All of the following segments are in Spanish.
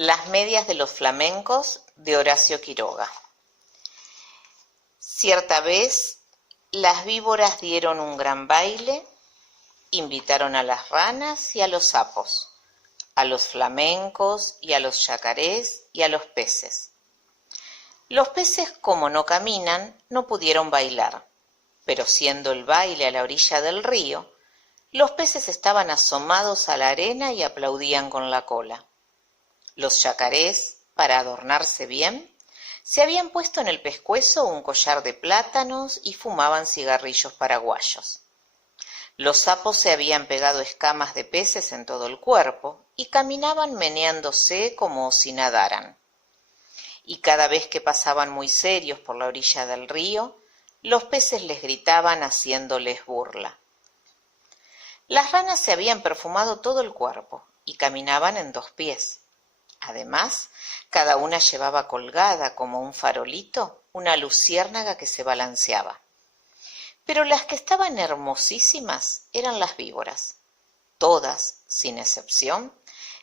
Las medias de los flamencos de Horacio Quiroga. Cierta vez las víboras dieron un gran baile, invitaron a las ranas y a los sapos, a los flamencos y a los yacarés y a los peces. Los peces, como no caminan, no pudieron bailar, pero siendo el baile a la orilla del río, los peces estaban asomados a la arena y aplaudían con la cola. Los yacarés, para adornarse bien, se habían puesto en el pescuezo un collar de plátanos y fumaban cigarrillos paraguayos. Los sapos se habían pegado escamas de peces en todo el cuerpo y caminaban meneándose como si nadaran. Y cada vez que pasaban muy serios por la orilla del río, los peces les gritaban haciéndoles burla. Las ranas se habían perfumado todo el cuerpo y caminaban en 2 pies. Además, cada una llevaba colgada como un farolito una luciérnaga que se balanceaba. Pero las que estaban hermosísimas eran las víboras. Todas, sin excepción,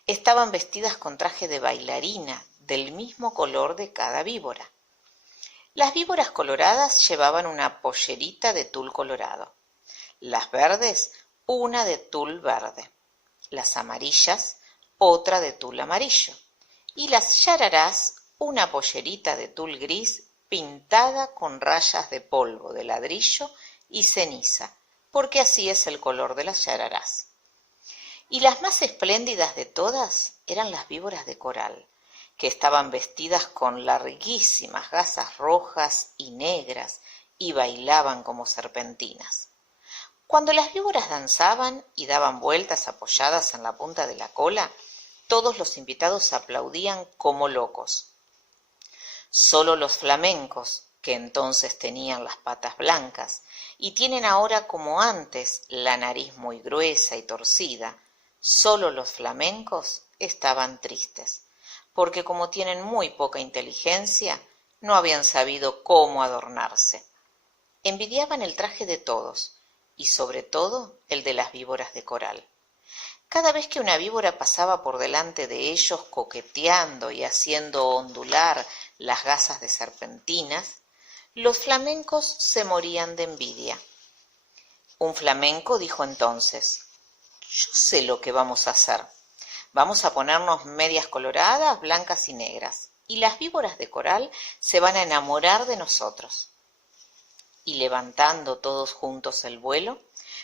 estaban vestidas con traje de bailarina del mismo color de cada víbora. Las víboras coloradas llevaban una pollerita de tul colorado. Las verdes, una de tul verde. Las amarillas, otra de tul amarillo. Y las yararás, una pollerita de tul gris pintada con rayas de polvo de ladrillo y ceniza, porque así es el color de las yararás. Y las más espléndidas de todas eran las víboras de coral, que estaban vestidas con larguísimas gasas rojas y negras y bailaban como serpentinas. Cuando las víboras danzaban y daban vueltas apoyadas en la punta de la cola, todos los invitados aplaudían como locos. Solo los flamencos, que entonces tenían las patas blancas y tienen ahora como antes la nariz muy gruesa y torcida, solo los flamencos estaban tristes, porque como tienen muy poca inteligencia, no habían sabido cómo adornarse. Envidiaban el traje de todos, y sobre todo el de las víboras de coral. Cada vez que una víbora pasaba por delante de ellos coqueteando y haciendo ondular las gasas de serpentinas, los flamencos se morían de envidia. Un flamenco dijo entonces: «Yo sé lo que vamos a hacer. Vamos a ponernos medias coloradas, blancas y negras, y las víboras de coral se van a enamorar de nosotros». Y levantando todos juntos el vuelo,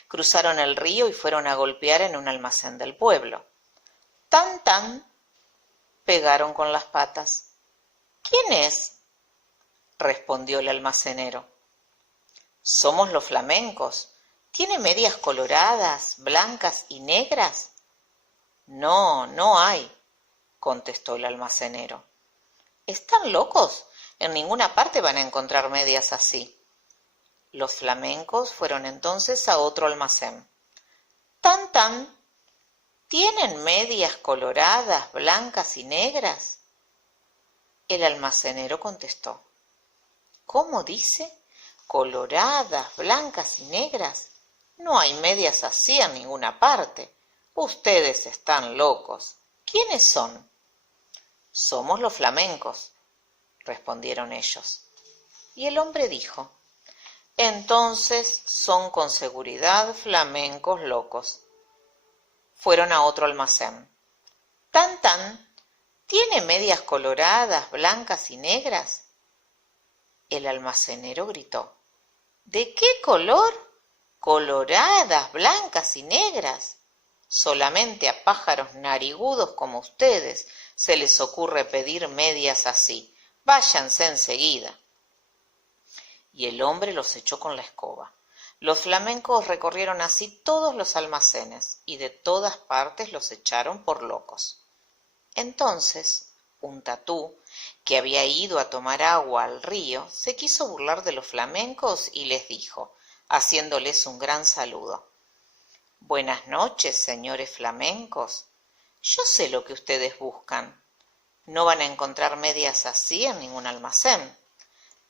cruzaron el río y fueron a golpear en un almacén del pueblo. ¡Tan, tan! Pegaron con las patas. «¿Quién es?», respondió el almacenero. «Somos los flamencos. ¿Tiene medias coloradas, blancas y negras?». «No, no hay», contestó el almacenero. «¿Están locos? En ninguna parte van a encontrar medias así». Los flamencos fueron entonces a otro almacén. «Tan, tan, ¿tienen medias coloradas, blancas y negras?». El almacenero contestó: «¿Cómo dice? ¿Coloradas, blancas y negras? No hay medias así en ninguna parte. Ustedes están locos. ¿Quiénes son?». «Somos los flamencos», respondieron ellos. Y el hombre dijo: «Entonces son con seguridad flamencos locos». Fueron a otro almacén. «Tan, tan, ¿tiene medias coloradas, blancas y negras?». El almacenero gritó: «¿De qué color? Coloradas, blancas y negras. Solamente a pájaros narigudos como ustedes se les ocurre pedir medias así. Váyanse enseguida». Y el hombre los echó con la escoba. Los flamencos recorrieron así todos los almacenes y de todas partes los echaron por locos. Entonces, un tatú, que había ido a tomar agua al río, se quiso burlar de los flamencos y les dijo, haciéndoles un gran saludo: «Buenas noches, señores flamencos. Yo sé lo que ustedes buscan. No van a encontrar medias así en ningún almacén.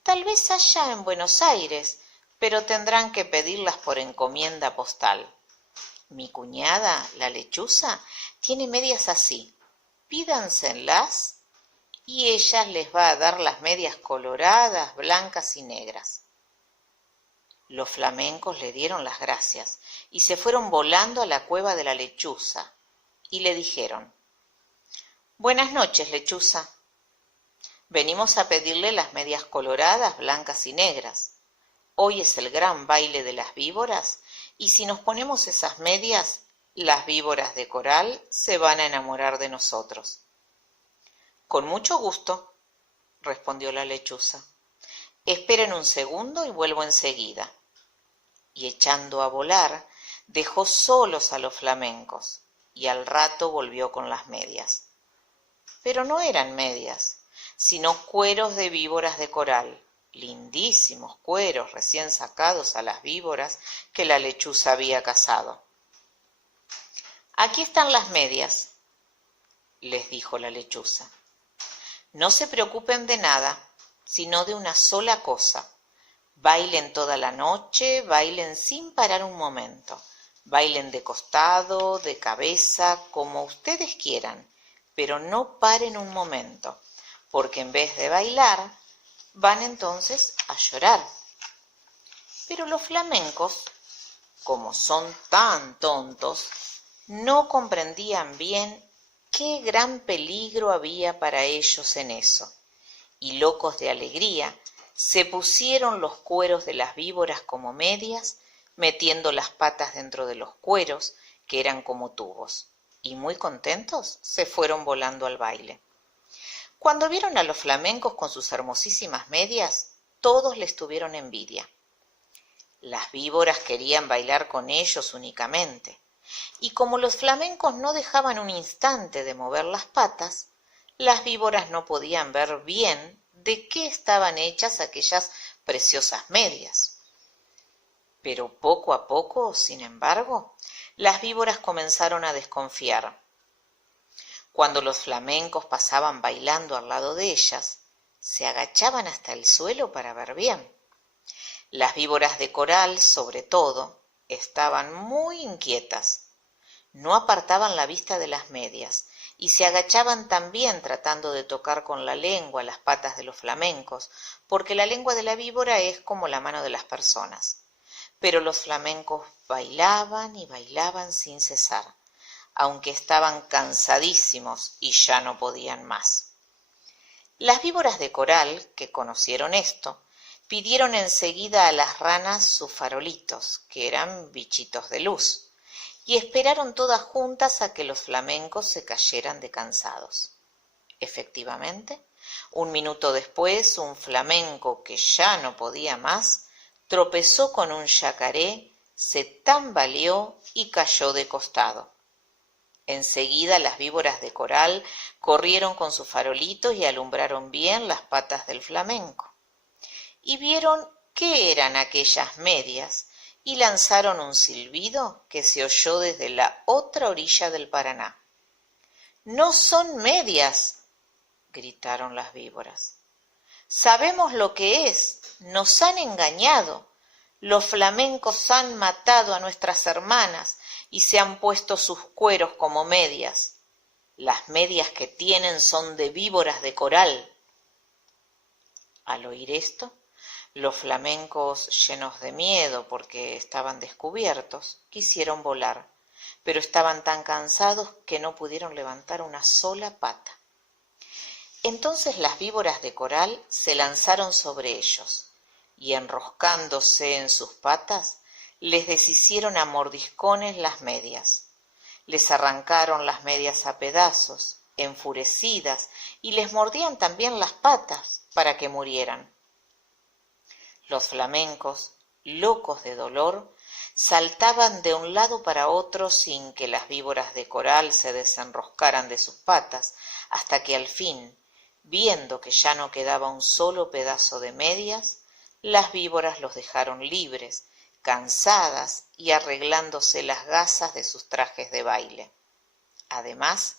Tal vez haya en Buenos Aires, pero tendrán que pedirlas por encomienda postal. Mi cuñada, la lechuza, tiene medias así, pídanselas y ella les va a dar las medias coloradas, blancas y negras. Los flamencos le dieron las gracias y se fueron volando a la cueva de la lechuza y le dijeron: «Buenas noches, lechuza. Venimos a pedirle las medias coloradas, blancas y negras. Hoy es el gran baile de las víboras y si nos ponemos esas medias, las víboras de coral se van a enamorar de nosotros». «Con mucho gusto», respondió la lechuza. «Esperen un segundo y vuelvo enseguida». Y echando a volar, dejó solos a los flamencos y al rato volvió con las medias. Pero no eran medias, sino cueros de víboras de coral, lindísimos cueros recién sacados a las víboras que la lechuza había cazado. «Aquí están las medias», les dijo la lechuza. «No se preocupen de nada, sino de una sola cosa. Bailen toda la noche, bailen sin parar un momento. Bailen de costado, de cabeza, como ustedes quieran, pero no paren un momento, porque en vez de bailar, van entonces a llorar». Pero los flamencos, como son tan tontos, no comprendían bien qué gran peligro había para ellos en eso, y locos de alegría, se pusieron los cueros de las víboras como medias, metiendo las patas dentro de los cueros, que eran como tubos, y muy contentos se fueron volando al baile. Cuando vieron a los flamencos con sus hermosísimas medias, todos les tuvieron envidia. Las víboras querían bailar con ellos únicamente, y como los flamencos no dejaban un instante de mover las patas, las víboras no podían ver bien de qué estaban hechas aquellas preciosas medias. Pero poco a poco, sin embargo, las víboras comenzaron a desconfiar. Cuando los flamencos pasaban bailando al lado de ellas, se agachaban hasta el suelo para ver bien. Las víboras de coral, sobre todo, estaban muy inquietas. No apartaban la vista de las medias y se agachaban también tratando de tocar con la lengua las patas de los flamencos, porque la lengua de la víbora es como la mano de las personas. Pero los flamencos bailaban y bailaban sin cesar, aunque estaban cansadísimos y ya no podían más. Las víboras de coral, que conocieron esto, pidieron enseguida a las ranas sus farolitos, que eran bichitos de luz, y esperaron todas juntas a que los flamencos se cayeran de cansados. Efectivamente, un minuto después, un flamenco que ya no podía más, tropezó con un yacaré, se tambaleó y cayó de costado. Enseguida las víboras de coral corrieron con sus farolitos y alumbraron bien las patas del flamenco. Y vieron qué eran aquellas medias, y lanzaron un silbido que se oyó desde la otra orilla del Paraná. «¡No son medias!», gritaron las víboras. «Sabemos lo que es, nos han engañado. Los flamencos han matado a nuestras hermanas y se han puesto sus cueros como medias. Las medias que tienen son de víboras de coral». Al oír esto, los flamencos, llenos de miedo porque estaban descubiertos, quisieron volar, pero estaban tan cansados que no pudieron levantar una sola pata. Entonces las víboras de coral se lanzaron sobre ellos y, enroscándose en sus patas, les deshicieron a mordiscones las medias. Les arrancaron las medias a pedazos, enfurecidas, y les mordían también las patas para que murieran. Los flamencos, locos de dolor, saltaban de un lado para otro sin que las víboras de coral se desenroscaran de sus patas, hasta que al fin, viendo que ya no quedaba un solo pedazo de medias, las víboras los dejaron libres, cansadas y arreglándose las gasas de sus trajes de baile. Además,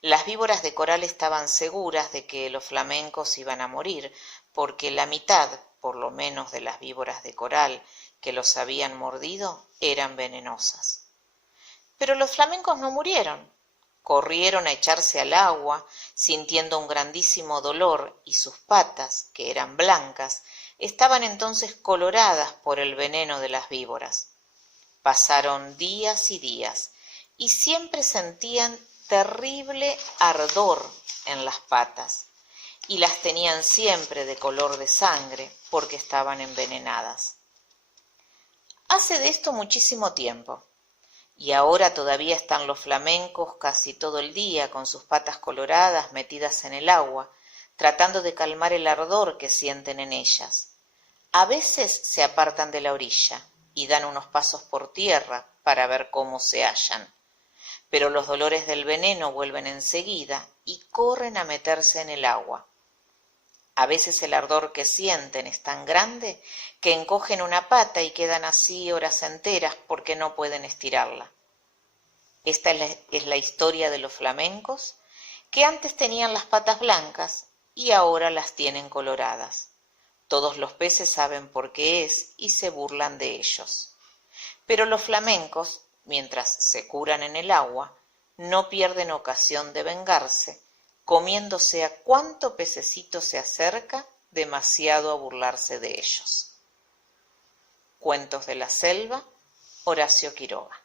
las víboras de coral estaban seguras de que los flamencos iban a morir, porque la mitad, por lo menos, de las víboras de coral que los habían mordido eran venenosas. Pero los flamencos no murieron, corrieron a echarse al agua, sintiendo un grandísimo dolor, y sus patas, que eran blancas, estaban entonces coloradas por el veneno de las víboras. Pasaron días y días, y siempre sentían terrible ardor en las patas, y las tenían siempre de color de sangre porque estaban envenenadas. Hace de esto muchísimo tiempo, y ahora todavía están los flamencos casi todo el día con sus patas coloradas metidas en el agua, tratando de calmar el ardor que sienten en ellas. A veces se apartan de la orilla y dan unos pasos por tierra para ver cómo se hallan, pero los dolores del veneno vuelven enseguida y corren a meterse en el agua. A veces el ardor que sienten es tan grande que encogen una pata y quedan así horas enteras porque no pueden estirarla. Esta es la historia de los flamencos, que antes tenían las patas blancas y ahora las tienen coloradas. Todos los peces saben por qué es y se burlan de ellos. Pero los flamencos, mientras se curan en el agua, no pierden ocasión de vengarse, comiéndose a cuánto pececito se acerca demasiado a burlarse de ellos. Cuentos de la selva, Horacio Quiroga.